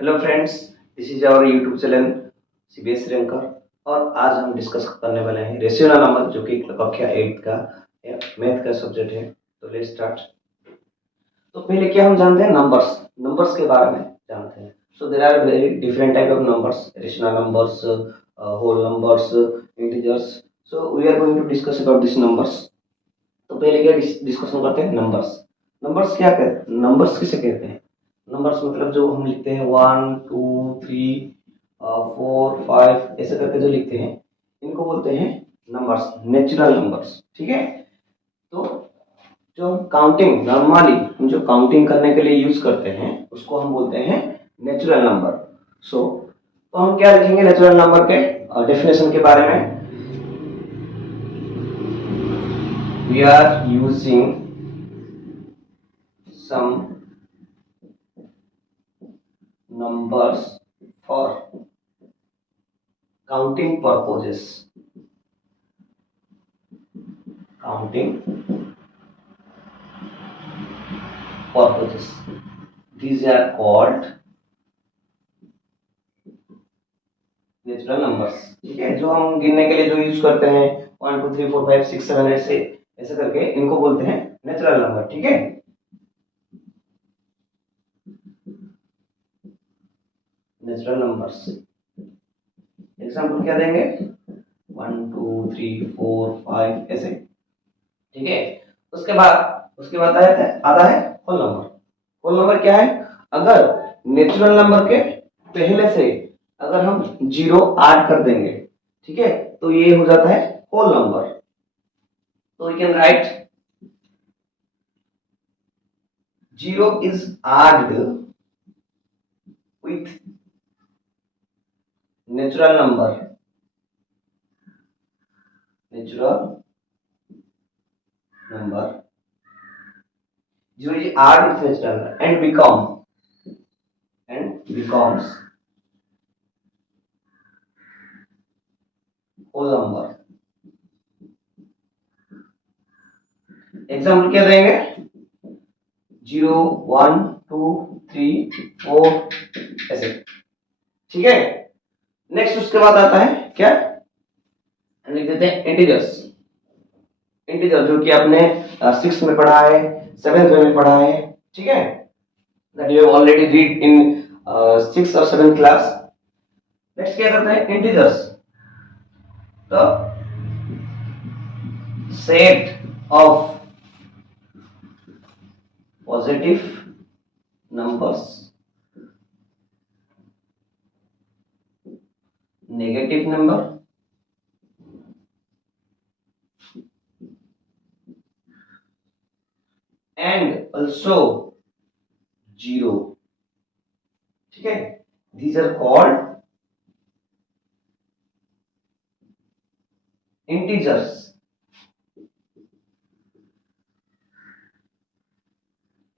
Hello friends, this is our YouTube channel CBS ranker. और आज हम डिस्कस करने वाले हैं रेशियोनल नंबर, जो कि कक्षा 8 का मैथ का सब्जेक्ट है। तो लेट्स स्टार्ट। तो पहले क्या हम जानते हैं, नंबर्स नंबर्स के बारे में जानते हैं। So there are very different type of numbers, rational numbers, whole numbers, integers. So we are going to discuss about this numbers. तो पहले क्या डिस्कशन करते हैं, नंबर्स। नंबर्स क्या कहते हैं, नंबर्स किसे कहते हैं? नंबर्स मतलब जो हम लिखते हैं 1 2 3 4 5 ऐसे करके जो लिखते हैं, इनको बोलते हैं नंबर्स, नेचुरल नंबर्स। ठीक है। तो जो हम काउंटिंग नॉर्मली हम जो काउंटिंग करने के लिए यूज करते हैं, उसको हम बोलते हैं नेचुरल नंबर। सो तो हम क्या लिखेंगे नेचुरल नंबर के डेफिनेशन के बारे में? We are using some numbers for counting purposes. Counting purposes. These are called natural numbers. ठीक है, जो हम गिनने के लिए जो यूज करते हैं 1 2 3 4 5 6 7 ऐसे ऐसे करके, इनको बोलते हैं नेचुरल नंबर। ठीक है, नेचुरल नंबर्स। एग्जाम्पल क्या देंगे? 1 2 3 4 5 ऐसे। ठीक है। उसके बाद आता है होल नंबर। होल नंबर क्या है? अगर नेचुरल नंबर के पहले से अगर हम जीरो ऐड कर देंगे, ठीक है, तो ये हो जाता है होल नंबर। तो we can write zero is added with natural number, natural number zero is added with natural number and becomes whole number। Example क्या देंगे? 0 1 2 3 4 ऐसे। ठीक है। नेक्स्ट उसके बाद आता है क्या, लिख देते हैं इंटीजर्स। इंटीजर जो कि आपने 6 में पढ़ा है, 7th में पढ़ा है। ठीक है, that you have already read in 6th और 7th क्लास। नेक्स्ट क्या करते हैं, integers the set of positive numbers, negative number and also zero. ठीक है, these are called integers।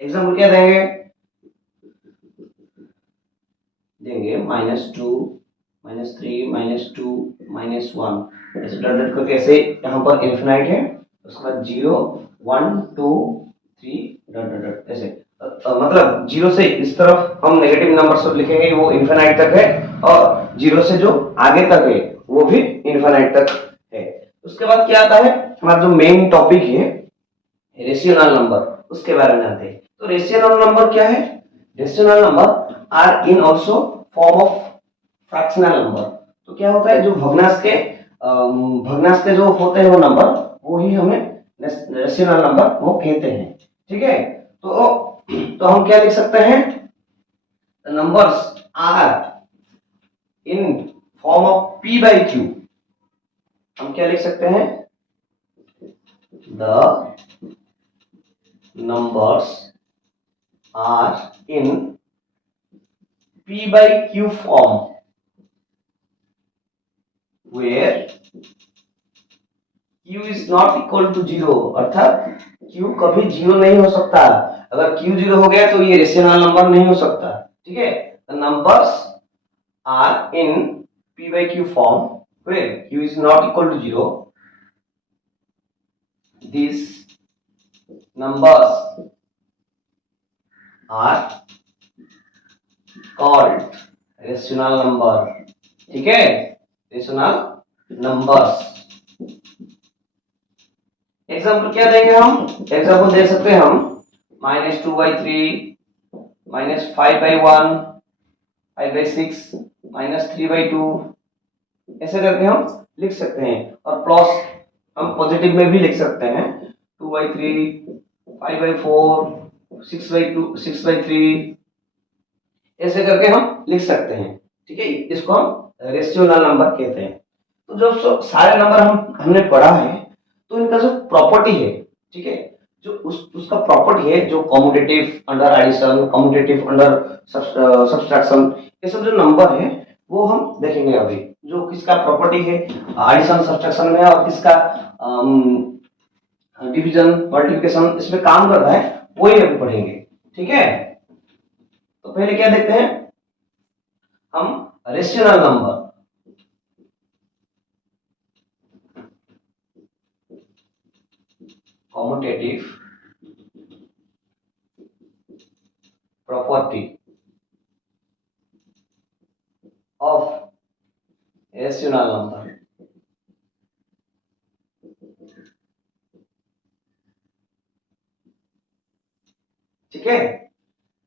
Example क्या देंगे? देंगे -2 -3 -2 -1 ऐसे डॉट डॉट करके, ऐसे यहाँ पर इन्फिनाइट है, उसके बाद 0 1 2 3 डॉट डॉट डॉट ऐसे। मतलब जीरो से इस तरफ हम नेगेटिव नंबर सब लिखेंगे, वो इन्फिनाइट तक है, और जीरो से जो आगे तक है वो भी इन्फिनाइट तक है। उसके बाद क्या आता है, हमारा जो मेन टॉपिक है रेशियोनल नंबर, उसके बारे में जानते हैं। तो रेशियोनल नंबर क्या है? Rational number are in also form of fractional number. तो क्या होता है, जो भग्नांश के जो होते हैं वो नंबर, वो ही हमें रेशियोनल नंबर वो कहते हैं। ठीक है। तो हम क्या लिख सकते हैं, numbers are in form of p by q। हम क्या लिख सकते हैं, the numbers are in p by q form where q is not equal to 0। अर्थात q कभी जीरो नहीं हो सकता। अगर q जीरो हो गया तो ये रेशियोनल नंबर नहीं हो सकता। ठीक है, the numbers are in p by q form where q is not equal to 0। these numbers are called rational number. ठीक है, रेशनल नंबर्स। एग्जाम्पल क्या देंगे हम? एग्जाम्पल दे सकते हैं हम -2/3, -5/1, 5/6, -3/2, ऐसे करके हम लिख सकते हैं। और प्लस हम पॉजिटिव में भी लिख सकते हैं 2/3, 5/4, 6/2, 6/3, ऐसे करके हम लिख सकते हैं। ठीक है, इसको हम रेशनल नंबर कहते हैं। तो जो सारे नंबर हमने पढ़ा है, तो इनका जो प्रॉपर्टी है, ठीक है, जो उसका प्रॉपर्टी है, जो commutative under addition, commutative under subtraction, ये सब जो नंबर है वो हम देखेंगे अभी। जो किसका प्रॉपर्टी है एडिशन सब्सट्रैक्शन में, और किसका डिवीजन मल्टीप्लिकेशन इसमें काम कर रहा है, वही अभी पढ़ेंगे। ठीक है, तो पहले क्या देखते हैं हम? Rational number. Commutative property of rational number. ठीक है,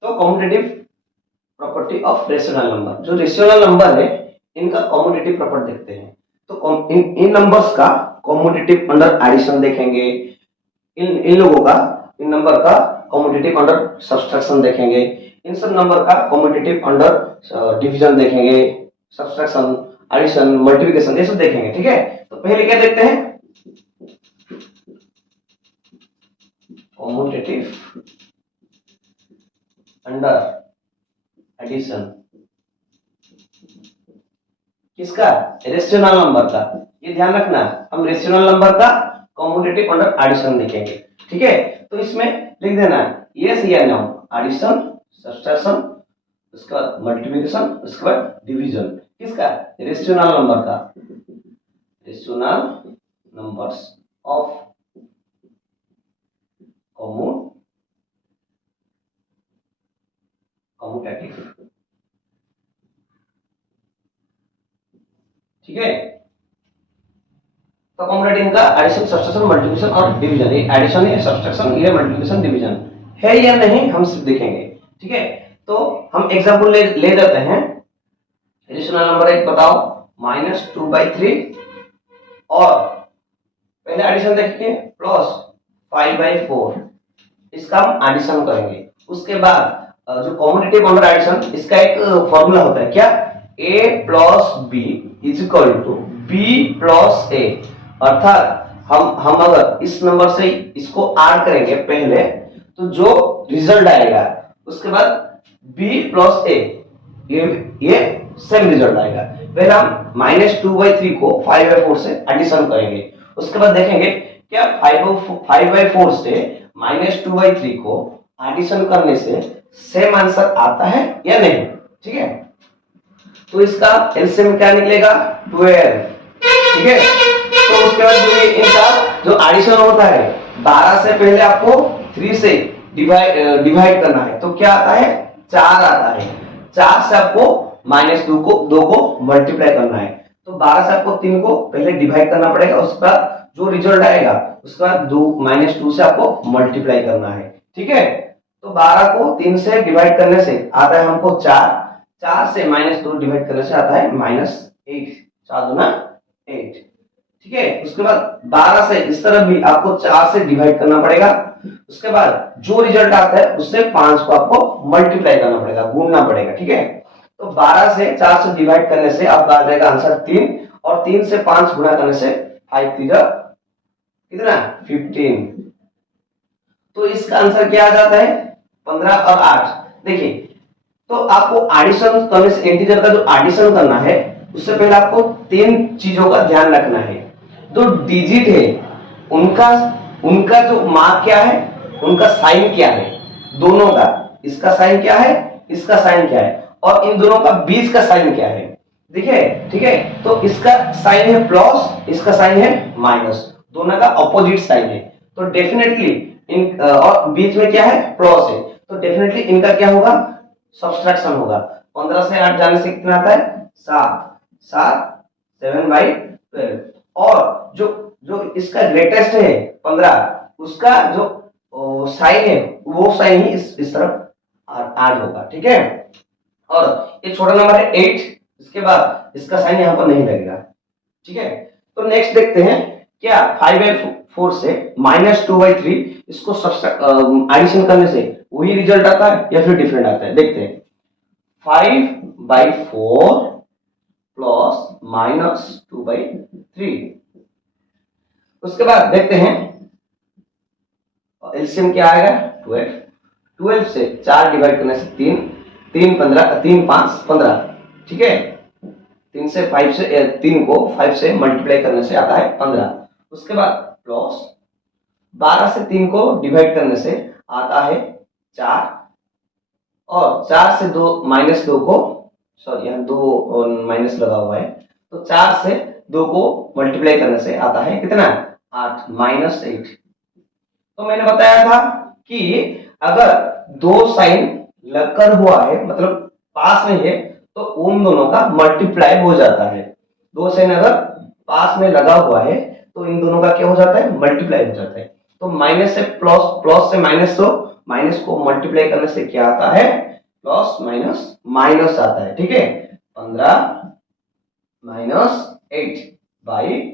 तो commutative property of rational number, जो रेशनल नंबर है इनका कॉम्यूटेटिव प्रॉपर्टी देखते हैं। तो इन नंबर्स का कॉम्यूटेटिव अंडर एडिशन देखेंगे, इन लोगों का, इन नंबर का कॉम्यूटेटिव अंडर सब्सट्रैक्शन देखेंगे, इन सब नंबर का कॉम्यूटेटिव अंडर डिवीजन देखेंगे, सब्सट्रैक्शन, एडिशन, मल्टीप्लिकेशन, ये सब देखेंगे। ठीक है, तो पहले क्या देखते हैं? कॉम्यूटेटिव अंडर एडिशन किसका? रेशनल नंबर का। ये ध्यान रखना, हम रेशनल नंबर का कॉम्यूटेटिव अंडर एडिशन लिखेंगे। ठीक है, तो इसमें लिख देना यस या नो, एडिशन, सब्सट्रैक्शन, उसके बाद मल्टीप्लिकेशन, उसके बाद डिवीजन, किसका? रेशनल नंबर का। Rational numbers of commutative. ठीक है, तो कॉम्यूटेटिव का एडिशन, सब्सट्रैक्शन, मल्टीप्लिकेशन और डिवीजन। ये एडिशन है, सब्सट्रैक्शन, ये मल्टीप्लिकेशन, डिवीजन है या नहीं हम सिर्फ देखेंगे। ठीक है, तो हम एग्जांपल ले लेते हैं। रेशनल नंबर एक बताओ, -2/3, और पहले एडिशन देखेंगे प्लस 5/4, इसका हम एडिशन करेंगे। उसके बाद जो कॉम्यूटेटिव अंडर एडिशन, इसका एक फॉर्मूला होता है क्या? a plus B is equal to b plus a. अर्थात हम अगर इस नंबर से इसको ऐड करेंगे पहले, तो जो रिजल्ट आएगा उसके बाद b प्लस ए, ये सेम रिजल्ट आएगा। पहले हम -2/3 को 5/4 से एडिशन करेंगे, उसके बाद देखेंगे क्या 5/4 से -2/3 को एडिशन करने से सेम आंसर आता है या नहीं। ठीक है, तो इसका एलसीएम क्या निकलेगा? 12। ठीक है, तो उसके बाद जो इनका जो एडिशन होता है, 12 से पहले आपको 3 से डिवाइड करना है, तो क्या आता है? 4 आता है। 4 से आपको -2 को मल्टीप्लाई करना है, तो 12 से आपको 3 को पहले डिवाइड करना पड़ेगा, उसके बाद जो रिजल्ट आएगा उसके बाद -2 से आपको मल्टीप्लाई करना है। ठीक है, तो 12 को 3 से डिवाइड करने से आता है हमको 4, 4 से -2 डिवाइड करने से आता है -8, 4 दूना 8। ठीक है, उसके बाद 12 से इस तरफ भी आपको 4 से डिवाइड करना पड़ेगा, उसके बाद जो रिजल्ट आता है उससे 5 को आपको मल्टीप्लाई करना पड़ेगा, गुणना पड़ेगा। ठीक है, तो 12 से 4 से डिवाइड करने से आपका आ जाएगा आंसर 3, और 3 से 5 गुणा करने से 5 3 कितना? 15। तो इसका आंसर क्या आ जाता है? 15 और 8। देखिए, तो आपको एडिशन करने से, इंटीजर का जो एडिशन करना है, उससे पहले आपको 3 चीजों का ध्यान रखना है। जो डिजिट है उनका जो मार्क क्या है, उनका साइन क्या है, दोनों का, इसका साइन क्या है, इसका साइन क्या है, और इन दोनों का बीच का साइन क्या है। देखिए, ठीक है, तो इसका साइन है प्लस, इसका साइन है माइनस, दोनों का ऑपोजिट साइन है, तो डेफिनेटली इन और बीच में क्या है? प्लस है, तो डेफिनेटली इनका क्या होगा? सब्सट्रैक्शन होगा। 15 से 8 जाने से कितना आता है 7, 7/12। और जो जो इसका ग्रेटेस्ट है 15, उसका जो साइन है वो साइन ही इस तरफ ऐड होगा, ठीक है। और ये छोटा नंबर है 8, इसके बाद इसका साइन यहाँ पर नहीं लगेगा, ठीक है। तो नेक्स्ट देखते हैं क्या 5/4 से -2/3 इसको एडिशन करने से वही रिजल्ट आता है या फिर डिफरेंट आता है, देखते हैं। 5/4 प्लस -2/3, उसके बाद देखते हैं एलसीएम क्या आएगा 12। 12 से 4 डिवाइड करने से 3, 3 15, 3 5 15, ठीक है। 3 से 5 से 3 को 5 से मल्टीप्लाई करने से आता है 15। उसके बाद प्लस 12 से 3 को डिवाइड करने से आता है 4, और 4 से 2 -2 को, सॉरी यहाँ 2 माइनस लगा हुआ है, तो 4 से 2 को मल्टीप्लाई करने से आता है कितना 8, -8। तो मैंने बताया था कि अगर दो साइन लगकर हुआ है मतलब पास में है तो उन दोनों का मल्टीप्लाई हो जाता है। दो साइन अगर पास में लगा हुआ है तो इन दोनों का क्या हो जाता है मल्टीप्लाई हो जाता है। तो माइनस से प्लस, प्लस से माइनस, तो माइनस को मल्टीप्लाई करने से क्या आता है प्लस माइनस माइनस आता है, ठीक है। 15 -8/12।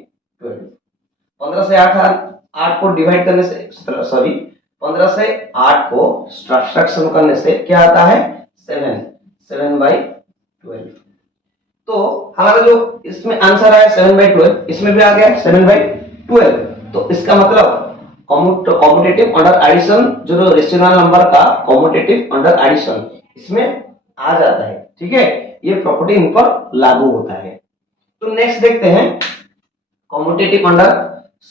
15 से 8 को डिवाइड करने से, सॉरी 15 से 8 को सब्ट्रैक्शन करने से क्या आता है 7/12। तो हमारा जो इसमें आंसर आया 7/12, इसमें भी आ गया 7/12। तो इसका मतलब कॉम्यूटेटिव अंडर एडिशन, जो रेशनल नंबर का कॉम्यूटेटिव अंडर एडिशन इसमें आ जाता है, ठीक है। ये प्रॉपर्टी इन पर लागू होता है। तो नेक्स्ट देखते हैं कॉम्यूटेटिव अंडर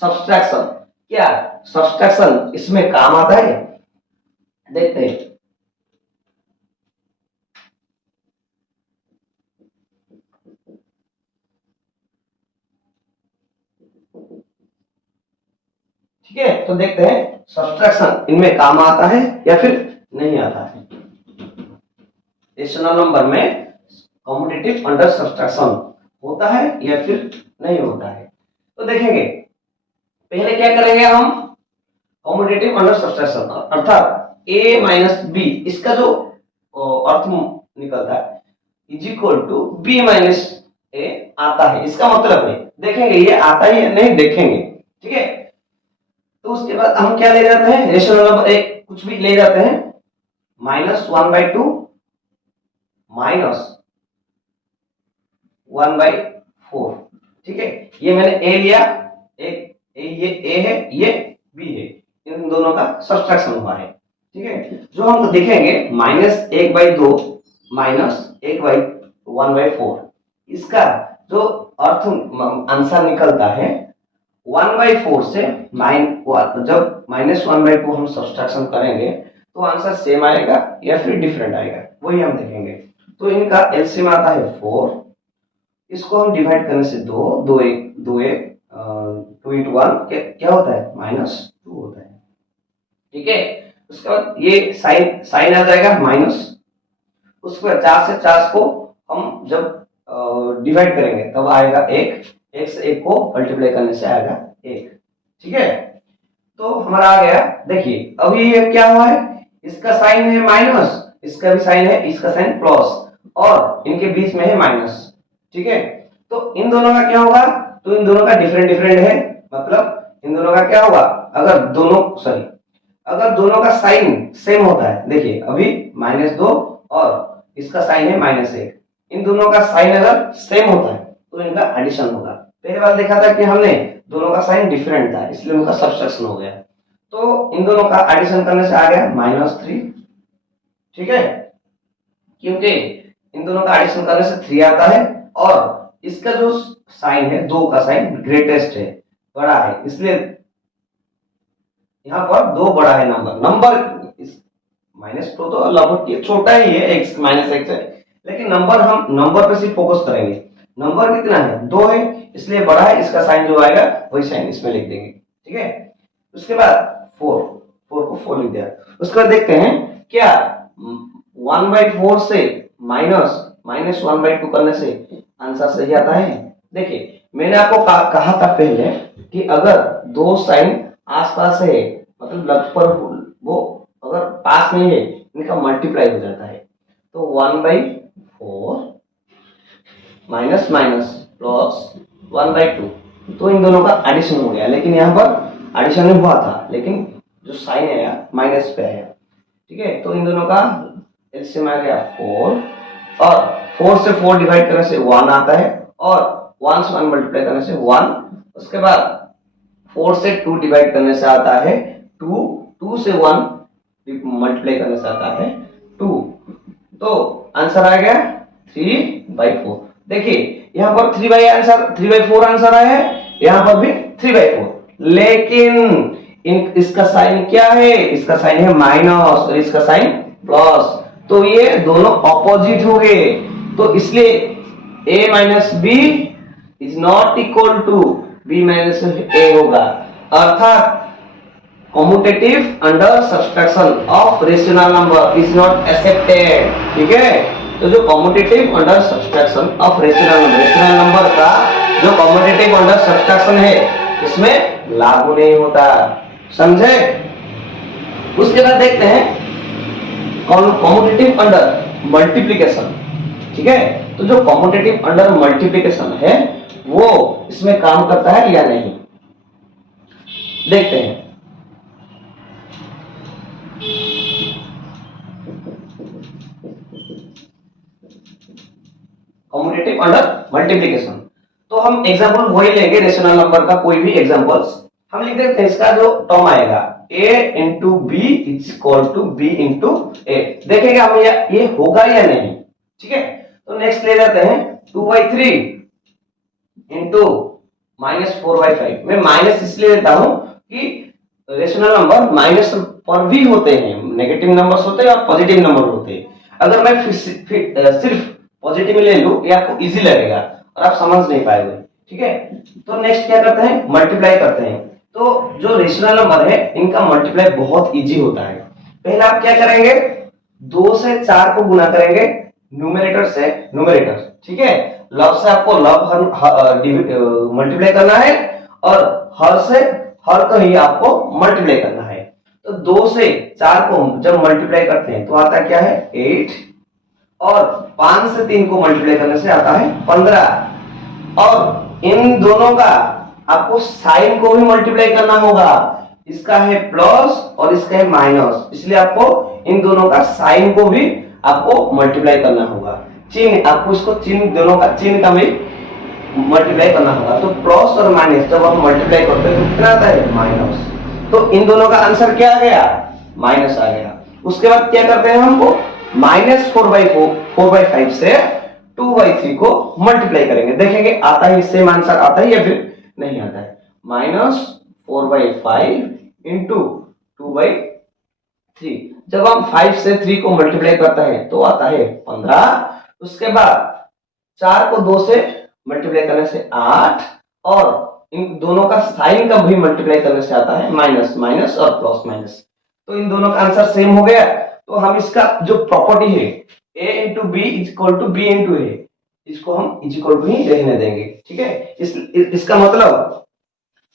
सब्सट्रैक्शन। क्या सब्सट्रैक्शन इसमें काम आता है, देखते हैं। ठीक है, तो देखते हैं सब्सट्रैक्शन इनमें काम आता है या फिर नहीं आता है। रेशनल नंबर में कॉम्यूटेटिव अंडर सब्सट्रैक्शन होता है या फिर नहीं होता है। तो देखेंगे पहले क्या करेंगे हम कॉम्यूटेटिव अंडर सब्सट्रैक्शन, अर्थात a माइनस बी, इसका जो अर्थ निकलता है is equal to b minus a आता है। इसका मतलब है देखेंगे ये आता है या नहीं, देखेंगे, ठीक है। तो उसके बाद हम क्या ले जाते हैं रेशनल नंबर एक कुछ भी ले जाते हैं -1/2 -1/4, ठीक है। ये मैंने a लिया, एक ये a है ये b है, इन दोनों का सब्ट्रैक्शन हुआ है, ठीक है। जो हम देखेंगे -1/2 -1/4, इसका जो अर्थ आंसर निकलता है 1/4 से जब -1/2 हम सब्ट्रैक्शन करेंगे तो आंसर सेम आएगा या फिर डिफरेंट आएगा, वही हम देखेंगे। तो इनका एलसीएम आता है 4, इसको हम डिवाइड करने से 2 into 1 क्या होता है -2 होता है, ठीक है। उसके बाद ये साइन साइन आ जाएगा माइनस, उसके बाद 4 से 4 को हम जब डिवाइड करेंगे तब आएगा 1, 1 से 1 को मल्टीप्लाई करने से आएगा 1, ठीक है। तो हमारा आ गया, देखिए अभी ये क्या हुआ है, इसका साइन है माइनस, इसका भी साइन है, इसका साइन प्लस, और इनके बीच में है माइनस, ठीक है। तो इन दोनों का क्या होगा, तो इन दोनों का डिफरेंट डिफरेंट है, मतलब इन दोनों का क्या होगा, अगर दोनों का साइन सेम होता है, देखिए अभी -2 और इसका साइन है -1, इन दोनों का साइन अगर सेम होता है तो इनका एडिशन होगा। पहले बार देखा था कि हमने दोनों का साइन डिफरेंट था इसलिए उनका सब्ट्रैक्शन हो गया, तो इन दोनों का एडिशन करने से आ गया -3, ठीक है, क्योंकि इन दोनों का एडिशन करने से 3 आता है, और इसका जो साइन है 2 का साइन ग्रेटेस्ट है, बड़ा है, इसलिए यहाँ पर 2 बड़ा है नंबर -2 तो लगभग छोटा ही है, x -x है, लेकिन हम नंबर पे सिर्फ फोकस करेंगे। नंबर कितना है 2 है, इसलिए बड़ा है, इसका साइन जो आएगा वही साइन इसमें लिख देंगे, ठीक है। उसके बाद 4 को 4 लिख दिया। उसके बाद देखते हैं क्या 1/4 से माइनस 1/2 करने से आंसर सही आता है। देखिए मैंने आपको कहा था पहले कि अगर दो साइन आसपास है, मतलब लगभग पर वो अगर पास नहीं है, इनका मल्टीप्लाई हो जाता है। तो 1/4 माइनस माइनस प्लस 1/2, तो इन दोनों का एडिशन हो गया। लेकिन यहाँ पर एडिशन नहीं हुआ था, लेकिन जो साइन आया माइनस पे आया। ठीक है, तो इन दोनों का एलसीएम आ गया 4, और 4 से 4 डिवाइड करने से 1 आता है, और 1 से 1 मल्टीप्लाई करने से 1। उसके बाद 4 से 2 डिवाइड करने से आता है 2, 2 से 1 मल्टीप्लाई करने से आता है 2। तो आंसर आ गया 3/4। देखिए यहाँ पर 3/4 आंसर आया है, यहाँ पर भी 3/4। लेकिन इसका साइन क्या है? इसका साइन है माइनस और इसका साइन प्लस, तो ये दोनों ऑपोजिट हो गए। तो इसलिए a minus B is not equal to b minus a होगा। अर्थात commutative under subtraction of rational number is not accepted। ठीक है, तो जो commutative under subtraction of rational number का जो commutative under subtraction है, इसमें लागू नहीं होता। समझे? उसके बाद देखते हैं commutative under multiplication। ठीक है, तो जो commutative under multiplication है वो इसमें काम करता है या नहीं, देखते हैं। कॉम्पिटिटिव अंडर मल्टीप्लिकेशन, तो हम एग्जांपल वही लेंगे रेशनल नंबर का, कोई भी एग्जांपल्स हम लिख देते हैं। इसका जो टर्म आएगा a into b is equal to b into a, देखेंगे हम ये होगा या नहीं। ठीक है, तो नेक्स्ट ले जाते हैं 2/3 इंटू -4/5। मैं माइनस इसलिए लेता हूं कि रेशनल नंबर माइनस पर भी होते हैं, नेगेटिव नंबर्स होते हैं और पॉजिटिव नंबर होते हैं। अगर मैं सिर्फ पॉजिटिव ले लूं, ये आपको इजी लगेगा और आप समझ नहीं पाएंगे। ठीक है, तो नेक्स्ट क्या करते हैं, मल्टीप्लाई करते हैं। तो जो रेशनल नंबर है इनका मल्टीप्लाई बहुत इजी होता है। पहले आप क्या करेंगे, 2 से 4 को गुना करेंगे न्यूमरेटर से न्यूमरेटर। ठीक है, लव से आपको लव मल्टीप्लाई करना है, और हर से हर को ही आपको मल्टीप्लाई करना है। तो 2 से 4 को जब मल्टीप्लाई करते हैं तो आता क्या है 8, और 5 से 3 को मल्टीप्लाई करने से आता है 15। और इन दोनों का आपको साइन को भी मल्टीप्लाई करना होगा। इसका है प्लस और इसका है माइनस, इसलिए आपको इन दोनों का साइन को भी आपको मल्टीप्लाई करना होगा। चिन्ह आपको इसको चिन्ह दोनों का चिन्ह का भी मल्टीप्लाई करना होगा। तो प्लस और माइनस जब हम मल्टीप्लाई करते हैं तो कितना आता है माइनस। तो इन दोनों का आंसर क्या आ गया, माइनस आ गया। उसके बाद क्या करते हैं, हमको -4/5 से 2/3 को मल्टीप्लाई करेंगे, देखेंगे आता है सेम आंसर आता है या फिर नहीं आता है। -4/5 इंटू 2/3, जब हम 5 से 3 को मल्टीप्लाई करते हैं तो आता है 15। उसके बाद 4 को 2 से मल्टीप्लाई करने से 8, और इन दोनों का साइन का भी मल्टीप्लाई करने से आता है माइनस माइनस और प्लस माइनस। तो इन दोनों का आंसर सेम हो गया। तो हम इसका जो प्रॉपर्टी है a into b is equal to b into a, इसको हम इज इक्वल टू ही रहने देंगे। ठीक है, इसका मतलब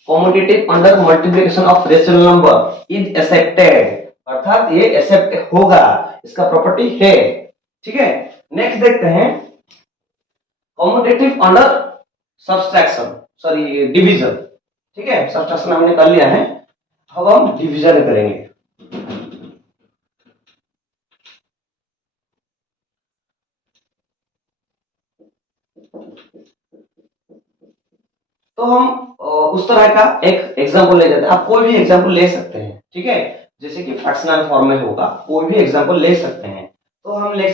competitive under multiplication of rational number is accepted, अर्थात ये एक्सेप्ट होगा, इसका प्रॉपर्टी है। ठीक है, नेक्स्ट देखते हैं competitive under subtraction, sorry division. ठीक है, सब्सट्रैक्शन हमने कर लिया है, अब हम डिवीजन करेंगे। तो हम उस तरह का एक एग्जांपल ले जाते हैं। आप कोई भी एग्जांपल ले सकते हैं। ठीक है, जैसे कि फ्रैक्शनल फॉर्म में होगा, कोई भी एग्जांपल ले सकते हैं। तो हम ले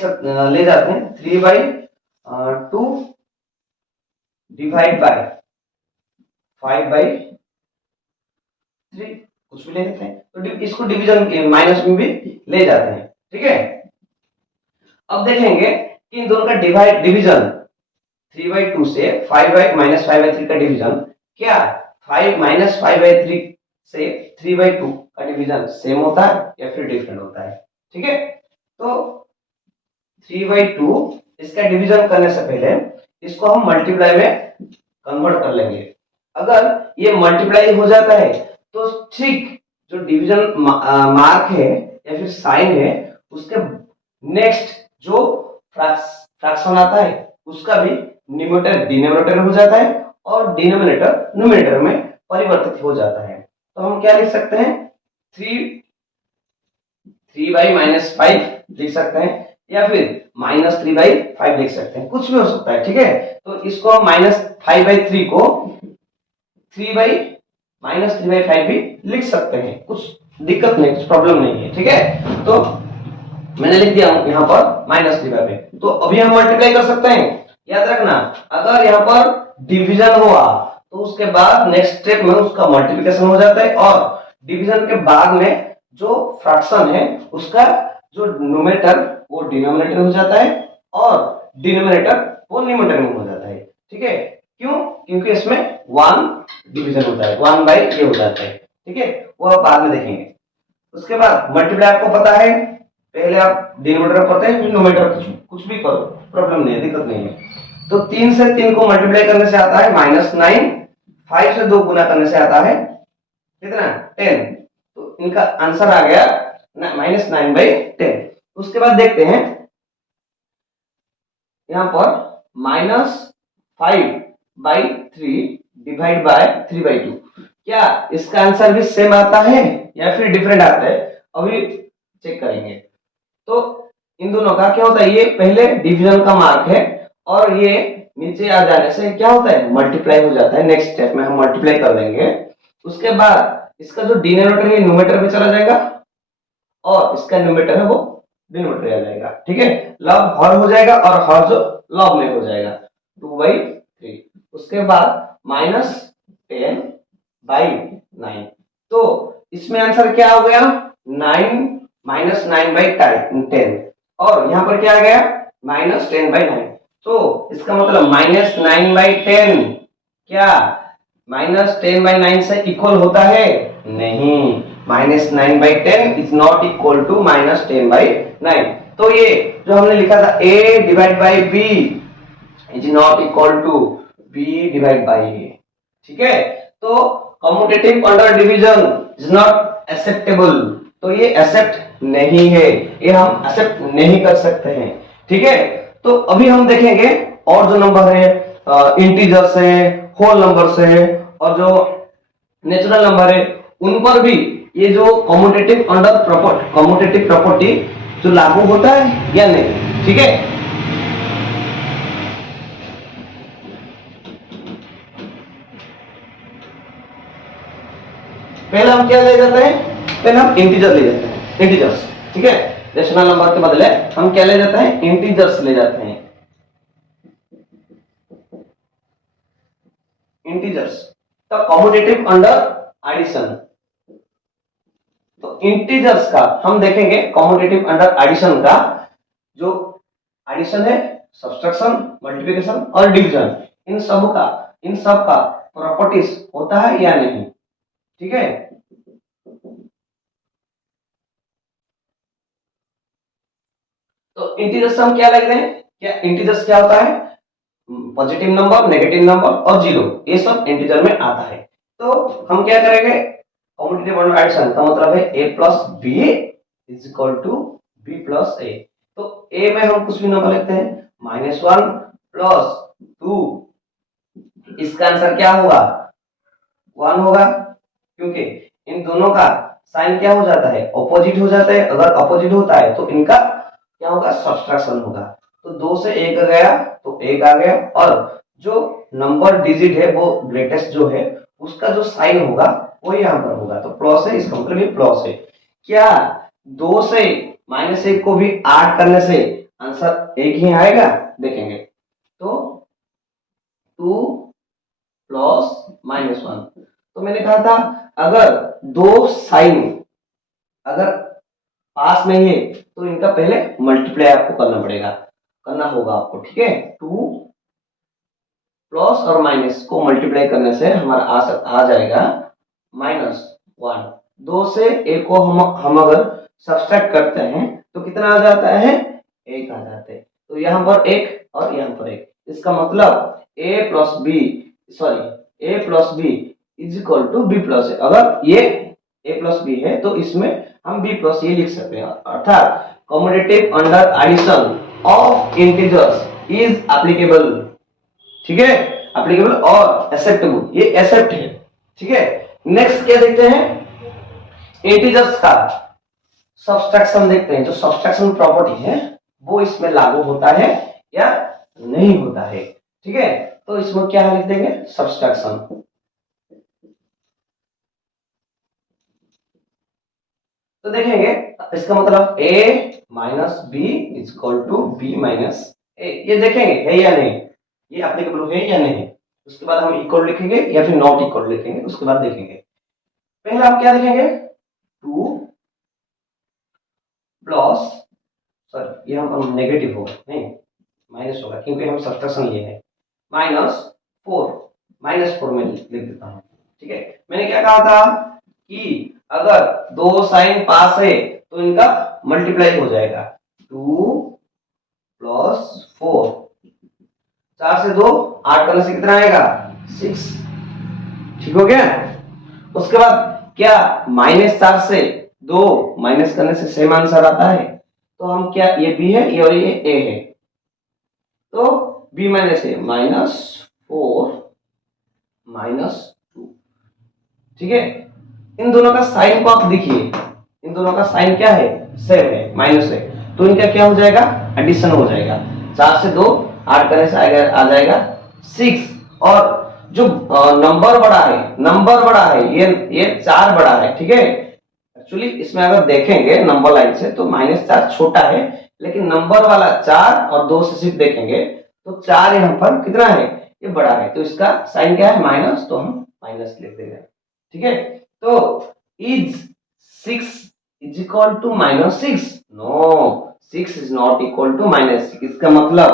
जाते हैं 3/2 डिवाइड बाय 5/3, कुछ भी ले लेते हैं। तो इसको डिवीजन माइनस में भी ले जाते हैं। ठीक है, अब देखेंगे कि इन दोनों का डिवीजन 3/2 से 5/3 का डिवीजन क्या 5 से 3/2 का डिवीजन सेम होता है या फिर डिफरेंट होता है। ठीक है, तो 3/2 इसका डिवीजन करने से पहले इसको हम मल्टीप्लाई में कन्वर्ट कर लेंगे। अगर ये मल्टीप्लाई हो जाता है तो ठीक जो डिवीजन मार्क है या फिर साइन है उसके नेक्स्ट जो फ्रैक्शन आता है उसका भी न्यूमरेटर डिनोमिनेटर हो जाता है और डिनोमिनेटर न्यूमरेटर में परिवर्तित हो जाता है। तो हम क्या लिख सकते हैं, 3/-5 लिख सकते हैं या फिर -3/5 लिख सकते हैं, कुछ भी हो सकता है। ठीक है, तो इसको हम -5/3 को 3/-3/5 भी लिख सकते हैं, कुछ दिक्कत नहीं, कुछ प्रॉब्लम नहीं है। ठीक है, तो मैंने लिख दिया यहाँ पर -3/5। तो अभी हम मल्टीप्लाई कर सकते हैं। याद रखना, अगर यहाँ पर डिवीजन हुआ तो उसके बाद नेक्स्ट स्टेप में उसका मल्टीप्लिकेशन हो जाता है और डिवीजन के बाद में जो फ्रैक्शन है उसका जो न्यूमरेटर वो डिनोमिनेटर हो जाता है और डिनोमिनेटर वो न्यूमरेटर में हो जाता है। ठीक है, क्यों? क्योंकि इसमें 1 डिवीजन होता है, 1/a हो जाता है। ठीक है, वो आप बाद में देखेंगे। उसके बाद मल्टीप्लाई आपको पता है, पहले आप डिनोमिनेटर पढ़ते हैं फिर न्यूमरेटर, कुछ भी करो, प्रॉब्लम नहीं है, दिक्कत नहीं है। तो 3 से 3 को मल्टीप्लाई करने से आता है -9, 5 से 2 गुना करने से आता है कितना, 10। तो इनका आंसर आ गया -9/10। उसके बाद देखते हैं यहां पर -5/3 डिवाइड बाय 3/2, क्या इसका आंसर भी सेम आता है या फिर डिफरेंट आता है, अभी चेक करेंगे। तो इन दोनों का क्या होता है, ये पहले डिवीजन का मार्क है और ये नीचे आ जाने से क्या होता है, मल्टीप्लाई हो जाता है। नेक्स्ट स्टेप में हम मल्टीप्लाई कर देंगे। उसके बाद इसका जो डिनोमिनेटर है न्यूमरेटर में चला जाएगा और इसका न्यूमरेटर है वो डिनोमिनेटर आ जाएगा। ठीक है, लव हर हो जाएगा और हर जो लव में हो जाएगा 2/3। उसके बाद -10/9। तो इसमें आंसर क्या हो गया, 9 -9/10 और यहाँ पर क्या आ गया -10/9। तो इसका मतलब -9/10 क्या -10/9 से इक्वल होता है, नहीं, -9/10 इज नॉट इक्वल टू -10/9। तो ये जो हमने लिखा था a divide by b is not equal to b divide by a। ठीक है, तो commutative under division is not acceptable, तो ये एक्सेप्ट नहीं है, ये हम एक्सेप्ट नहीं कर सकते हैं। ठीक है, तो अभी हम देखेंगे और जो नंबर है इंटीजर्स है, होल नंबर्स है और जो नेचुरल नंबर है उन पर भी ये जो कम्यूटेटिव प्रॉपर्टी जो लागू होता है या नहीं। ठीक है, पहले हम क्या ले जाते हैं, पहले हम इंटीजर ले जाते हैं, इंटीजर्स। ठीक है, रेशनल नंबर के बदले हम क्या ले जाते हैं, इंटीजर्स ले जाते हैं, इंटीजर्स। तो कम्यूटेटिव अंडर एडिशन, तो इंटीजर्स का हम देखेंगे कम्यूटेटिव अंडर एडिशन का, जो एडिशन है, सब्ट्रैक्शन, मल्टीप्लिकेशन और डिवीजन, इन सब का प्रॉपर्टीज होता है या नहीं। ठीक है, तो इंटीजर्स हम क्या लिखते हैं, क्या इंटीजर्स क्या होता है, पॉजिटिव नंबर, नेगेटिव नंबर और जीरो, ये सब इंटीजर में आता है। तो हम क्या करेंगे, कम्यूटेटिव अंडर एडिशन का मतलब है a plus B is equal to b plus a। तो a में हम कुछ भी नंबर लिखते हैं, -1 प्लस 2, इसका आंसर क्या होगा, 1 होगा, क्योंकि इन दोनों का साइन क्या हो जाता है, ऑपोजिट हो जाता है। अगर ऑपोजिट होता है तो इनका क्या होगा, सब्ट्रैक्शन होगा। तो 2 से 1 गया तो 1 आ गया और जो नंबर डिजिट है वो ग्रेटेस्ट जो है उसका जो साइन होगा वो यहाँ पर होगा, तो प्लस है, इसका मतलब ये प्लस है। क्या 2 से -1 को भी ऐड करने से आंसर एक ही आएगा, देखेंगे। तो 2 प्लस -1, तो मैंने कहा था अगर दो साइन अगर पास में है तो इनका पहले मल्टीप्लाई आपको करना होगा आपको। ठीक है, 2 प्लस और माइनस को मल्टीप्लाई करने से हमारा आ जाएगा -1। 2 से 1 को हम अगर सब्सट्रैक्ट करते हैं तो कितना आ जाता है, a कहा जाता है। तो यहाँ पर एक और यहाँ पर एक, इसका मतलब a plus b, sorry a plus B is equal to b plus a. अगर ये a प्लस बी है तो इसमें हम b प्लस ए लिख सकते हैं, अर्थात commutative under addition of integers is applicable. ठीक है, एप्लीकेबल और एक्सेप्टेबल, ये एक्सेप्ट है। ठीक है, नेक्स्ट क्या देखते हैं, इंटीजर्स का सब्सट्रैक्शन देखते हैं। जो सब्सट्रैक्शन प्रॉपर्टी है वो इसमें लागू होता है या नहीं होता है। ठीक है, तो इसमें क्या लिख देंगे, सब्सट्रैक्शन। तो देखेंगे इसका मतलब a minus B is equal to b minus a, ये देखेंगे है या नहीं, ये एप्लीकेबल है या नहीं। उसके बाद हम इक्वल लिखेंगे या फिर नॉट इक्वल लिखेंगे, उसके बाद देखेंगे। पहले आप क्या देखेंगे, 2 प्लस, सॉरी ये हम नेगेटिव होगा, नहीं माइनस होगा क्योंकि हम सब्ट्रैक्शन लिए हैं, -4, -4 में लिख देता हूं। ठीक है, मैंने क्या कहा था कि अगर दो साइन पास है तो इनका मल्टीप्लाई हो जाएगा, 2 प्लस 4, 4 से 2 8 करने से कितना आएगा, 6। ठीक हो गया। उसके बाद क्या, -4 से 2 माइनस करने से सेम आंसर आता है। तो हम क्या, ये b है ये और ये a है, तो b माइनस a, -4 -2। ठीक है, इन दोनों का साइन को आप देखिए, इन दोनों का साइन क्या है, सेम है, माइनस है, तो इनका क्या हो जाएगा, एडिशन हो जाएगा। 4 से 2 8 करने से आ जाएगा 6। और जो नंबर बड़ा है, ये 4 बड़ा है। ठीक है, एक्चुअली इसमें अगर देखेंगे नंबर लाइन से तो -4 छोटा है, लेकिन नंबर वाला 4 और 2 से सिर्फ देखेंगे तो 4 यहाँ पर कितना है, ये बड़ा है, तो इसका साइन क्या है, माइनस, तो हम माइनस लिख देंगे। ठीक है, तो is 6 is equal to -6, no 6 is not equal to -6। इसका मतलब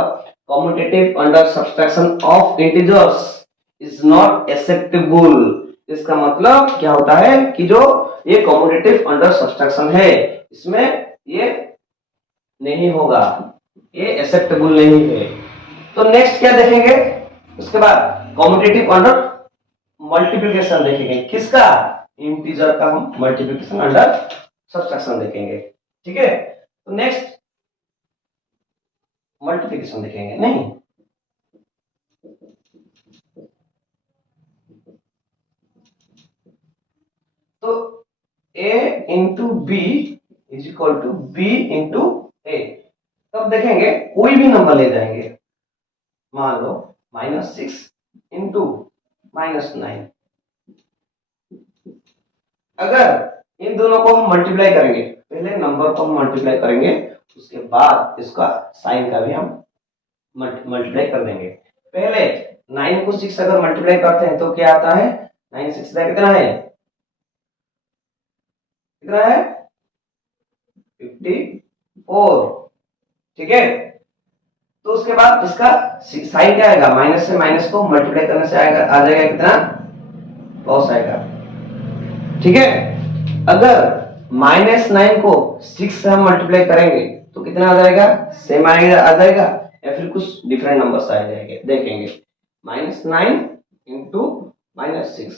commutative under subtraction of integers is not acceptable. इसका मतलब क्या होता है कि जो ये कम्यूटेटिव अंडर सब्सट्रैक्शन है इसमें ये नहीं होगा, ये एक्सेप्टेबल नहीं है। तो नेक्स्ट क्या देखेंगे, उसके बाद कम्यूटेटिव अंडर मल्टीप्लिकेशन देखेंगे, किसका, इंटीजर का हम मल्टीप्लिकेशन अंडर सब्सट्रैक्शन देखेंगे। ठीक है, तो नेक्स्ट मल्टीप्लिकेशन देखेंगे, नहीं तो a into b is equal to b into a. तब देखेंगे कोई भी नंबर ले जाएंगे, मान लो -6 इंटू -9। अगर इन दोनों को हम मल्टीप्लाई करेंगे, पहले नंबर को हम मल्टीप्लाई करेंगे, उसके बाद इसका साइन का भी हम मल्टीप्लाई कर देंगे। पहले 9 को 6 अगर मल्टीप्लाई करते हैं तो क्या आता है, 9 6 कितना है, कितना है, 54। ठीक है, तो उसके बाद इसका साइन क्या आएगा, माइनस से माइनस को मल्टीप्लाई करने से आएगा, आ जाएगा कितना, प्लस आएगा। ठीक है, अगर -9 को 6 से हम मल्टीप्लाई करेंगे तो कितना आ जाएगा, सेम आएगा, आ जाएगा या फिर कुछ डिफरेंट नंबर्स आ जाएंगे, देखेंगे। -9 इंटू -6,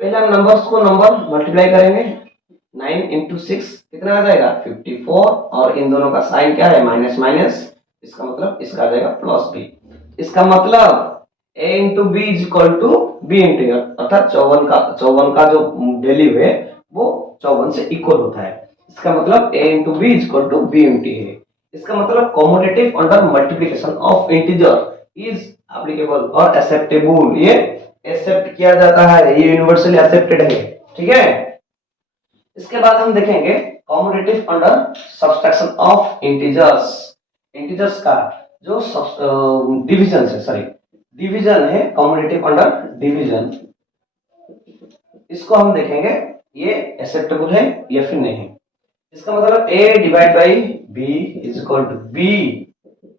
पहले हम नंबर्स को नंबर मल्टीप्लाई करेंगे, 9 इंटू 6 कितना आ जाएगा, 54, और इन दोनों का साइन क्या है, माइनस माइनस, इसका मतलब इसका आ जाएगा प्लस बी। इसका मतलब a into b is equal to b into a, अर्थात 54 का जो वैल्यू है वो 54 से इक्वल होता है। इसका मतलब a into b is equal to b into a. इसका मतलब commutative under multiplication of integer is applicable और एक्सेप्टेबल, ये एक्सेप्ट किया जाता है, ये यूनिवर्सली एक्सेप्टेड है। ठीक है, इसके बाद हम देखेंगे commutative under subtraction of integers. Integers का जो डिवीजन है, सॉरी डिवीजन है, कम्यूटेटिव अंडर डिवीजन, इसको हम देखेंगे ये एक्सेप्टेबल है या फिर नहीं। इसका मतलब a divide by b is equal to b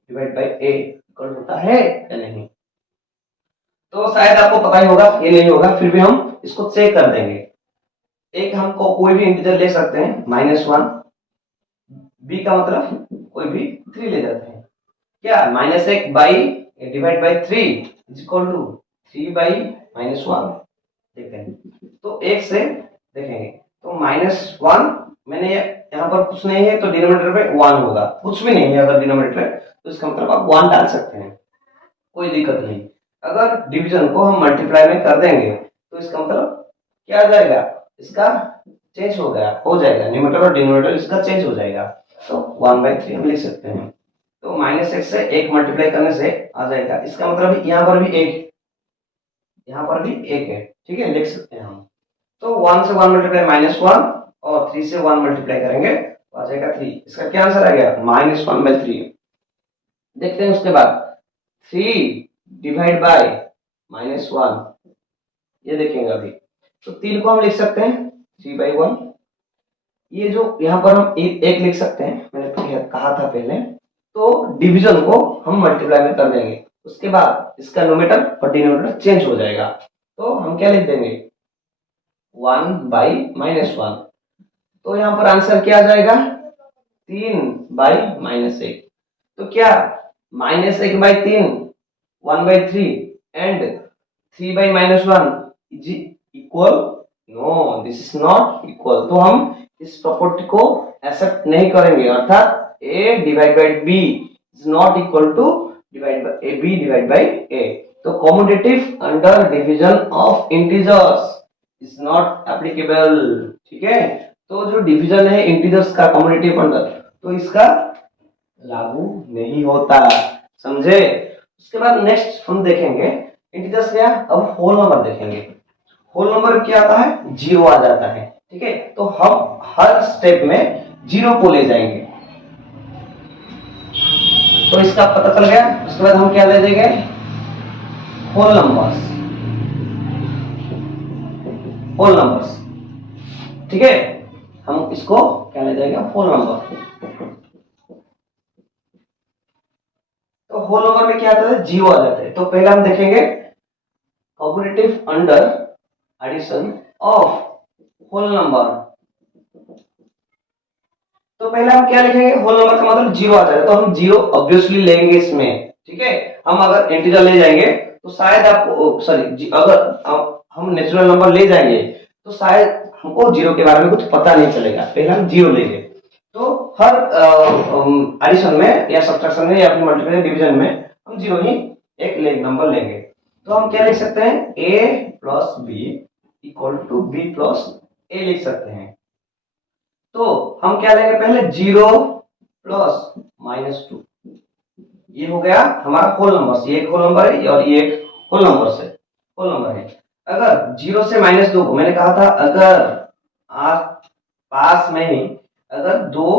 divide by a equal होता है या नहीं। तो शायद आपको पता ही होगा, ये नहीं होगा, फिर भी हम इसको चेक कर देंगे। एक हमको कोई भी इंटीजर ले सकते हैं, -1, बी का मतलब कोई भी 3 ले जाते हैं। क्या -1 by divide by 3 is equal to 3 by -1। देखते हैं तो एक से देखेंगे तो -1 मैंने यहाँ पर कुछ नहीं है तो डिनोमिनेटर पे 1 होगा, कुछ भी नहीं है अगर डिनोमिनेटर है तो इसका मतलब आप 1 डाल सकते हैं, कोई दिक्कत नहीं। अगर डिवीजन को हम मल्टीप्लाई में कर देंगे तो इसका मतलब क्या आ जाएगा, इसका चेंज हो जाएगा न्यूमरेटर और डिनोमिनेटर इसका चेंज हो जाएगा। तो 1/3 हम लिख सकते हैं। तो -1 से 1 मल्टीप्लाई करने से आ जाएगा, इसका मतलब यहाँ पर भी 1, यहाँ पर भी 1 है, ठीक है, लिख सकते हैं हम। तो 1 से 1 मल्टीप्लाई -1 और 3 से 1 मल्टीप्लाई करेंगे तो आ जाएगा 3। इसका क्या आंसर आ गया, -1/3। देखते हैं उसके बाद 3 डिवाइड बाय -1, ये देखेंगे अभी। तो 3 को हम लिख सकते हैं 3/1। ये जो यहाँ पर हम एक लिख सकते हैं, मैंने कहा था पहले। तो डिवीजन को हम मल्टीप्लाई में कर देंगे, उसके बाद इसका नोमेटर और डिनोमिनेटर चेंज हो जाएगा। तो हम क्या लिख देंगे 1/-1। तो यहाँ पर आंसर क्या आ जाएगा 3/-1। तो क्या -1/3 1/3 and 3/-1 is equal, no this is not equal. तो हम इस प्रॉपर्टी को एक्सेप्ट नहीं करेंगे, अर्थात a divide by b is not equal to divide by a b divide by a। तो commutative under division of integers is not applicable, ठीक है। तो जो डिवीजन है इंटीजर्स का कॉम्यूटेटिव अंडर, तो इसका लागू नहीं होता, समझे। उसके बाद नेक्स्ट हम देखेंगे इंटीजर्स क्या, अब होल नंबर देखेंगे। होल नंबर क्या आता है, 0 आ जाता है, ठीक है। तो हम हर स्टेप में 0 को ले जाएंगे, तो इसका पता चल गया। उसके बाद हम क्या ले देंगे, होल नंबर्स, होल नंबर्स, ठीक है। हम इसको क्या ले जाएंगे, होल नंबर। तो होल नंबर में क्या आता है, 0 आ जाता है। तो पहले हम देखेंगे commutative under addition of whole number. तो पहले हम क्या लिखेंगे, होल नंबर का मतलब 0 आ जाएगा, तो हम 0 ऑब्वियसली लेंगे इसमें, ठीक है। हम अगर इंटीजर ले जाएंगे तो शायद आपको सॉरी, अगर हम नेचुरल नंबर ले जाएंगे तो शायद हमको 0 के बारे में कुछ पता नहीं चलेगा, पहले हम 0 लेंगे। तो हर एडिशन में या सब्ट्रैक्शन में या फिर मल्टीप्लिकेशन डिवीजन में हम 0 ही एक नंबर लेंगे। तो हम क्या लिख सकते हैं, a plus b equal to b plus a लिख सकते हैं। तो हम क्या लेंगे, पहले 0 प्लस -2, ये हो गया हमारा होल नंबर। ये एक होल नंबर है और ये एक होल नंबर है। अगर 0 से -2 को मैंने कहा था, अगर आप पास में ही अगर दो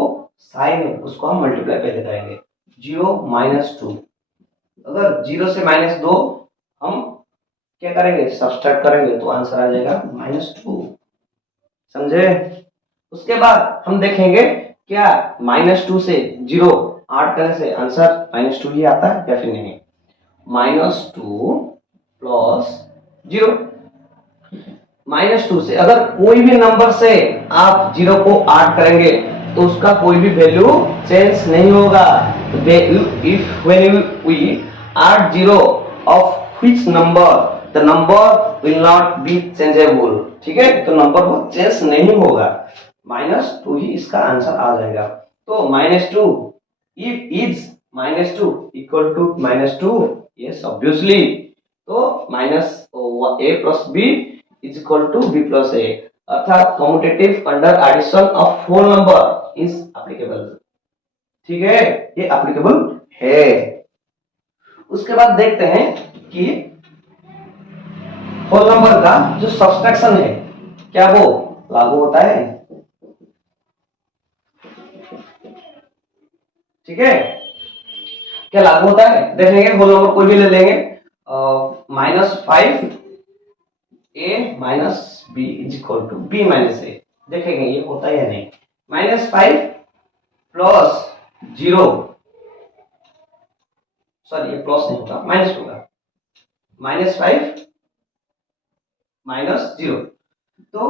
साइन है उसको हम मल्टीप्लाई पहले करेंगे, 0 - 2। अगर 0 से -2 हम क्या करेंगे, सब्सट्रैक्ट करेंगे, तो आंसर आ जाएगा -2, समझे। उसके बाद हम देखेंगे क्या -2 से 0 8 करने से आंसर -2 ही आता है या फिर नहीं। -2 प्लस 0, -2 से अगर कोई भी नंबर से आप 0 को 8 करेंगे तो उसका कोई भी वैल्यू चेंज नहीं होगा। If when we add 0 of which number, the number will not be changeable, ठीक है। तो नंबर वो चेंज नहीं होगा, -2 ही इसका आंसर आ जाएगा। तो -2 if is -2 equal to -2, yes obviously। तो -a plus b is equal to b plus a, अर्थात commutative under addition of whole number is applicable, ठीक है, ये एप्लीकेबल है। उसके बाद देखते हैं कि होल नंबर का जो सब्सट्रैक्शन है क्या वो लागू होता है, ठीक है, क्या लागू होता है देखेंगे। होल नंबर कोई भी ले लेंगे, -5 a minus B is equal to b minus a, देखेंगे ये होता है या नहीं। -5 प्लस 0, सॉरी ये प्लस नहीं होगा, माइनस होगा, -5 - 0। तो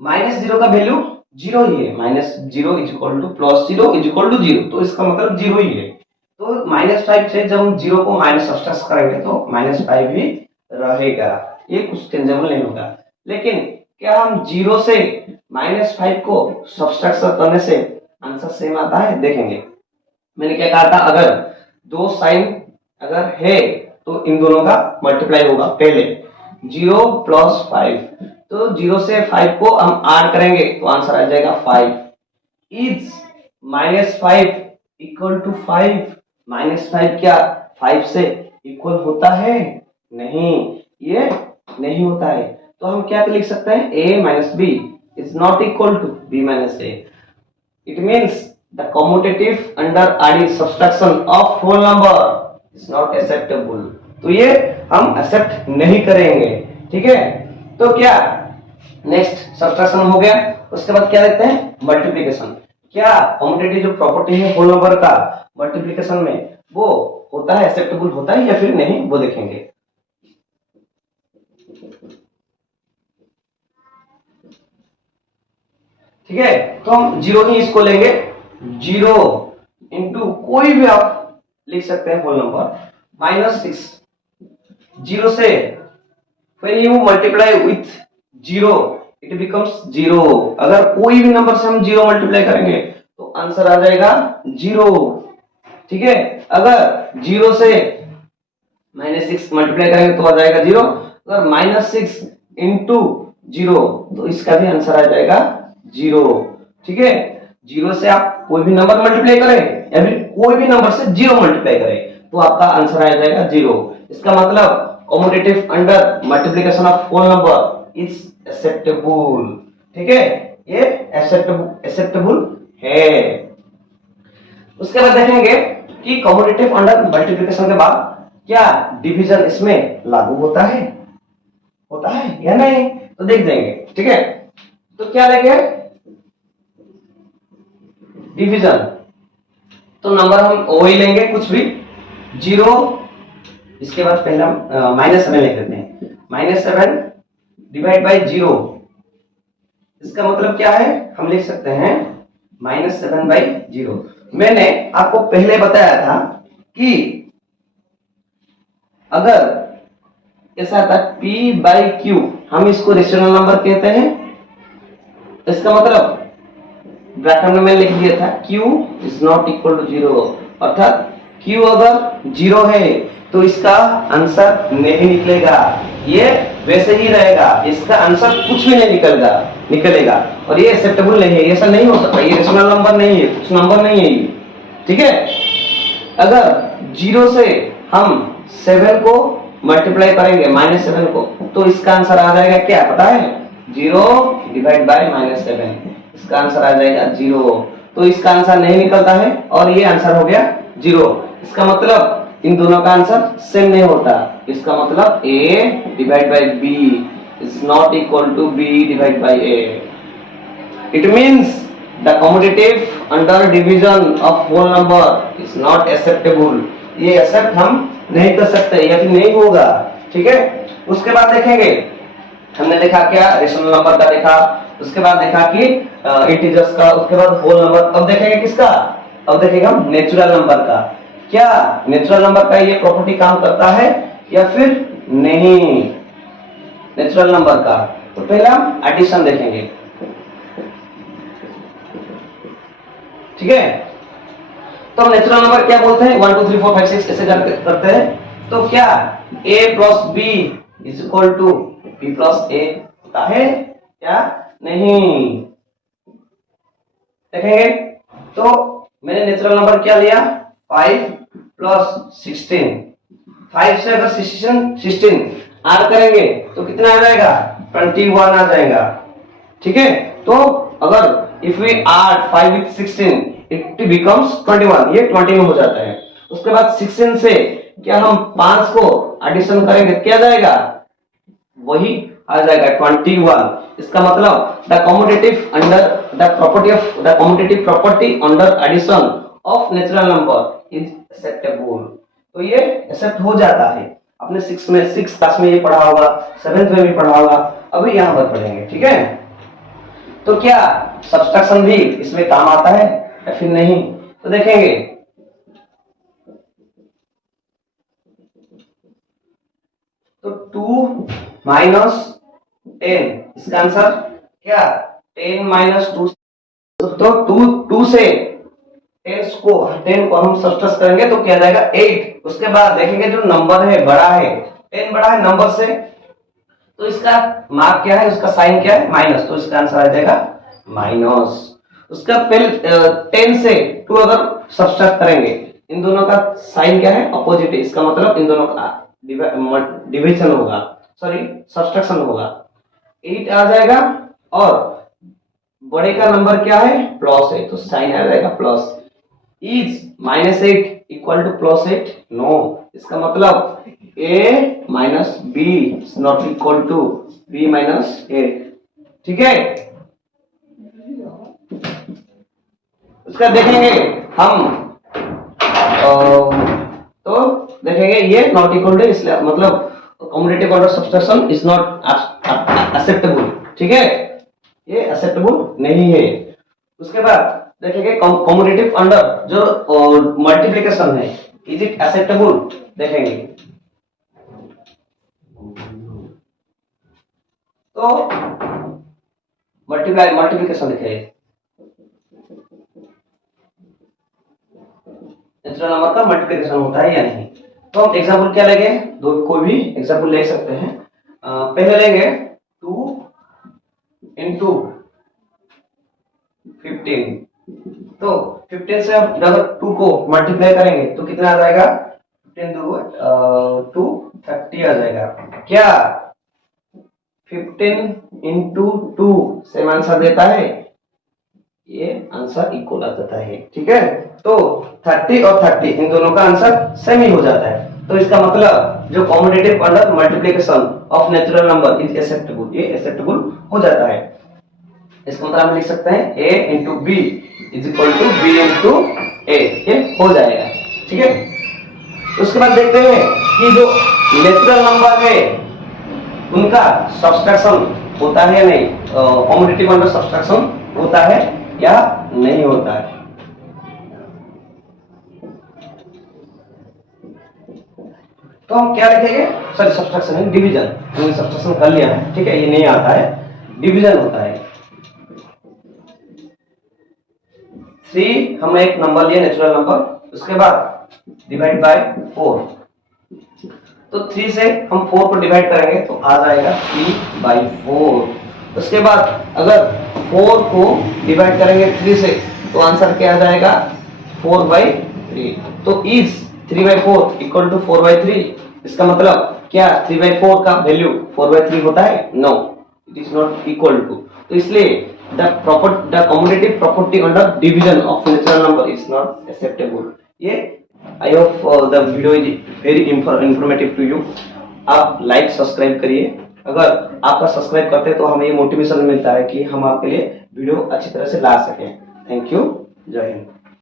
-0 का वैल्यू जीरो ही है, minus zero is equal to plus zero is equal to zero, तो इसका मतलब जीरो ही है। तो -5 से जब हम जीरो को माइनस सब्सट्रैक्ट करेंगे तो -5 ही रहेगा, ये कुछ टेंजेबल नहीं होगा। लेकिन क्या हम जीरो से -5 को सब्सट्रैक्शन करने से आंसर सेम आता है? देखेंगे, मैंने क्या कहा था, अगर दो साइन अगर है तो इन दोनों का मल्टीप्लाई होगा। पहले 0 + 5, तो 0 से 5 को हम ऐड करेंगे तो आंसर आ जाएगा 5। Is -5 equal to 5? -5 क्या 5 से इक्वल होता है? नहीं, ये नहीं होता है। तो हम क्या लिख सकते हैं? a - b is not equal to b - a। It means the commutative under adding subtraction of whole number is not acceptable। तो ये हम एक्सेप्ट नहीं करेंगे, ठीक है। तो क्या नेक्स्ट सब्ट्रैक्शन हो गया, उसके बाद क्या देखते हैं? मल्टीप्लिकेशन। क्या कम्यूटेटिव जो प्रॉपर्टी है होल नंबर का मल्टीप्लिकेशन में वो होता है, एक्सेप्टेबल होता है या फिर नहीं, वो देखेंगे। ठीक है, तो हम जीरो ही इसको लेंगे, 0 इंटू कोई भी आप लिख सकते हैं होल नंबर -6। 0 से when you multiply with 0 it becomes 0। अगर कोई भी नंबर से हम 0 मल्टीप्लाई करेंगे तो आंसर आ जाएगा 0, ठीक है। अगर 0 से -6 मल्टीप्लाई करेंगे तो आ जाएगा 0। अगर -6 इंटू 0 तो इसका भी आंसर आ जाएगा 0, ठीक है। 0 से आप कोई भी नंबर मल्टीप्लाई करें या फिर कोई भी नंबर से 0 मल्टीप्लाई करें तो आपका आंसर आ जाएगा 0। इसका मतलब commutative under multiplication of whole number is acceptable, ठीक है, ये एक्सेप्टेबल है। उसके बाद देखेंगे कि कम्यूटेटिव अंडर मल्टीप्लिकेशन के बाद क्या डिवीजन इसमें लागू होता है या नहीं, तो देख देंगे, ठीक है। तो क्या लेंगे? डिवीजन, तो नंबर हम वही लेंगे कुछ भी, 0, इसके बाद पहला -7 लिख देते हैं। -7 डिवाइड बाय 0, इसका मतलब क्या है? हम लिख सकते हैं -7/0। मैंने आपको पहले बताया था कि अगर ऐसा था p/q, हम इसको रेशनल नंबर कहते हैं। इसका मतलब ब्रैकेट में मैंने लिख दिया था q is not equal to 0, अर्थात q अगर 0 है तो इसका आंसर नहीं निकलेगा, ये वैसे ही रहेगा, इसका आंसर कुछ भी नहीं निकलेगा और ये एक्सेप्टेबल नहीं है, ऐसा नहीं हो सकता, ये रेशनल नंबर नहीं है, कुछ नंबर नहीं है ये, ठीक है। अगर 0 से हम 7 को मल्टीप्लाई करेंगे -7 को तो इसका आंसर आ जाएगा क्या पता है? 0 डिवाइड बाय -7, इसका आंसर आ जाएगा 0। तो इसका आंसर नहीं निकलता है और ये आंसर हो गया 0। इसका मतलब इन दोनों का आंसर सेम नहीं होता, इसका मतलब a divide by b is not equal to b divide by a। It means the commutative under division of whole number is not acceptable, ये एक्सेप्ट हम नहीं कर सकते या फिर नहीं होगा, ठीक है। उसके बाद देखेंगे, हमने देखा क्या? रेशनल नंबर का देखा, उसके बाद देखा कि इंटीजर्स का, उसके बाद होल नंबर। अब देखेंगे किसका? अब देखेंगे हम नेचुरल नंबर का। क्या नेचुरल नंबर का ये प्रॉपर्टी काम करता है या फिर नहीं? नेचुरल नंबर का तो पहले हम एडिशन देखेंगे, ठीक है। तो हम नेचुरल नंबर क्या बोलते हैं? 1 2 3 4 5 6 ऐसे करते हैं। तो क्या a + b is equal to b + a होता है क्या? नहीं। देखेंगे तो मैंने नेचुरल नंबर क्या लिया? 5 + 16। 5 से अगर 16 ऐड करेंगे तो कितना आ जाएगा? 21 आ जाएगा, ठीक है। तो अगर if we add 5 with 16 it becomes 21, ये 20 में हो जाता है। उसके बाद 16 से क्या हम 5 को एडिशन करेंगे, क्या जाएगा? वही आ जाएगा 21। इसका मतलब the commutative under the property of the commutative property under addition of natural number is acceptable, तो ये एक्सेप्ट हो जाता है। आपने 6 क्लास में ये पढ़ा होगा, 7th में भी पढ़ा होगा, अभी यहाँ पर पढ़ेंगे, ठीक है। तो क्या सब्सट्रैक्शन भी इसमें काम आता है या फिर नहीं, तो देखेंगे। तो 2 माइनस 10, इसका आंसर क्या 10 माइनस 2। तो 2 से 10 को हम सब्ट्रैक्ट करेंगे तो क्या जाएगा 8। उसके बाद देखेंगे जो नंबर है बड़ा है, 10 बड़ा है नंबर से, तो इसका मार्क क्या है, उसका साइन क्या है माइनस, तो इसका आंसर आ जाएगा माइनस। उसका पहले 10 से 2 अगर सब्ट्रैक्ट करेंगे, इन दोनों का साइन क्या है अपोजिट है, इसका मतलब इन दोनों का डिवीजन होगा, सॉरी सब्ट्रैक्शन होगा, 8 आ जाएगा और बड़े का नंबर क्या है प्लस है, तो साइन आ जाएगा plus. Is -8 equal to +8, no, इसका मतलब a minus B is not equal to b minus a, ठीक है। उसका देखेंगे हम तो देखेंगे ये नॉट इक्वल टू, इसलिए मतलब community order subtraction is not acceptable, ठीक है, ये एक्सेप्टेबल नहीं है। उसके बाद देखेंगे कम्युनिटिव अंडर जो मल्टीप्लिकेशन है, इज इट एक्सेप्टेबल, देखेंगे। तो मल्टीप्लिकेशन लिखे नेचुरल नंबर का मल्टीप्लिकेशन होता है या नहीं। तो हम एग्जांपल क्या लेंगे, दो कोई भी एग्जांपल ले सकते हैं। पहले लेंगे 2 into 15, तो 15 से हम अगर 2 को मल्टीप्लाई करेंगे तो कितना आ जाएगा, 15 2 30 आ जाएगा। क्या 15 into 2 सेम आंसर देता है, ये आंसर इक्वल आ जाता है, ठीक है। तो 30 और 30 इन दोनों का आंसर सेम ही हो जाता है, तो इसका मतलब जो combinative under multiplication of natural number is acceptable, ये एक्सेप्टेबल हो जाता है। इसका मतलब हम लिख सकते हैं a into b is equal to b into a, ये हो जाएगा, ठीक है। उसके बाद देखते हैं कि जो नेचुरल नंबर है उनका सब्सट्रैक्शन होता है या नहीं, कॉम्बिनेटिव अंडर सब्सट्रैक्शन होता है या नहीं होता है। तो हम क्या लिखेंगे, सॉरी सब्सट्रैक्शन है डिवीजन, हमने सब्सट्रैक्शन कर लिया है, ठीक है, ये नहीं आता है, डिवीजन होता है। 3 हमने एक नंबर लिया नेचुरल नंबर, उसके बाद डिवाइड बाय 4, तो 3 से हम 4 को डिवाइड करेंगे तो आ जाएगा 3/4। उसके बाद अगर 4 को डिवाइड करेंगे 3 से तो आंसर क्या आ जाएगा 4/3। तो इज 3/4 इक्वल टू 4/3, इसका मतलब क्या 3/4 का वैल्यू 4/3 होता है, no, it is not equal to. तो इसलिए the commutative property under division of natural number is not acceptable। ये I hope the video is very informative to you। आप लाइक सब्सक्राइब करिए, अगर आपका सब्सक्राइब करते हैं तो हमें ये मोटिवेशन मिलता है कि हम आपके लिए वीडियो अच्छी तरह से ला सकें। थैंक यू, जय हिंद।